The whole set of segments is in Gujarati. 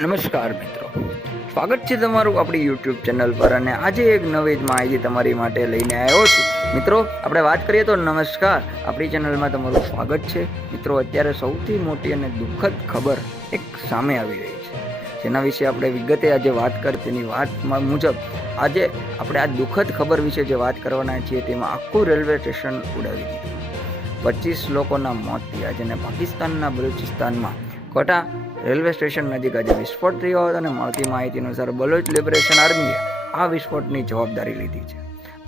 નમસ્કાર મિત્રો, સ્વાગત છે તમારું આપણી યુટ્યુબ ચેનલ પર. અને આજે એક નવી જ માહિતી તમારી માટે લઈને આવ્યો છું. મિત્રો, આપણે વાત કરીએ તો નમસ્કાર, આપણી ચેનલમાં તમારું સ્વાગત છે. મિત્રો, અત્યારે સૌથી મોટી અને દુઃખદ ખબર એક સામે આવી રહી છે, જેના વિશે આપણે વિગતે આજે વાત કરી. તેની વાત મુજબ આજે આપણે આ દુઃખદ ખબર વિશે જે વાત કરવાના છીએ તેમાં આખું રેલવે સ્ટેશન ઉડાવી દીધું. 25 લોકોના મોત થયા, જેને પાકિસ્તાનના બલુચિસ્તાનમાં કોટા રેલવે સ્ટેશન નજીક આજે વિસ્ફોટ થયો હતો. અને મળતી માહિતી અનુસાર બલોચ લિબરેશન આર્મીએ આ વિસ્ફોટની જવાબદારી લીધી છે.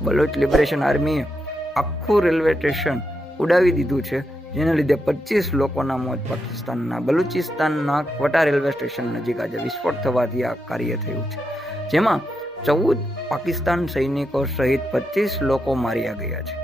બલોચ લિબરેશન આર્મીએ આખું રેલવે સ્ટેશન ઉડાવી દીધું છે, જેના લીધે 25 લોકોના મોત પાકિસ્તાનના બલુચિસ્તાનના કોટા રેલવે સ્ટેશન નજીક આજે વિસ્ફોટ થવાથી આ કાર્ય થયું છે, જેમાં 14 પાકિસ્તાન સૈનિકો સહિત 25 લોકો માર્યા ગયા છે.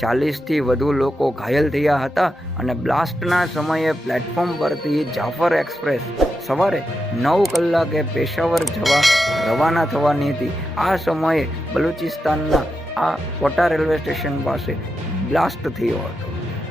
40થી વધુ લોકો ઘાયલ થયા હતા. અને બ્લાસ્ટના સમયે પ્લેટફોર્મ પરથી જાફર એક્સપ્રેસ સવારે 9 કલાકે પેશાવર જવા રવાના થવાની હતી. આ સમયે બલુચિસ્તાનના આ કોટા રેલવે સ્ટેશન પાસે બ્લાસ્ટ થયો હતો.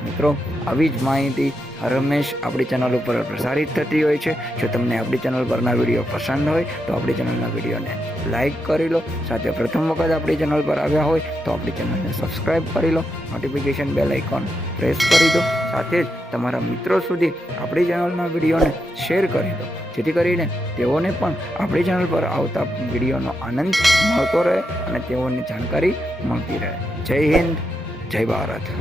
મિત્રો, આવી જ માહિતી હંમેશ આપણી ચેનલ ઉપર પ્રસારિત થતી હોય છે. જો તમને આપણી ચેનલ પરના વિડીયો પસંદ હોય તો આપણી ચેનલના વિડીયોને લાઇક કરી લો. સાથે પ્રથમ વખત આપણી ચેનલ પર આવ્યા હોય તો આપણી ચેનલને સબસ્ક્રાઈબ કરી લો. નોટિફિકેશન બેલ આઇકોન પ્રેસ કરી દો. સાથે જ તમારા મિત્રો સુધી આપણી ચેનલના વિડીયોને શેર કરી દો, જેથી કરીને તેઓને પણ આપણી ચેનલ પર આવતા વિડીયોનો આનંદ મળતો રહે અને તેઓને જાણકારી મળતી રહે. જય હિન્દ, જય ભારત.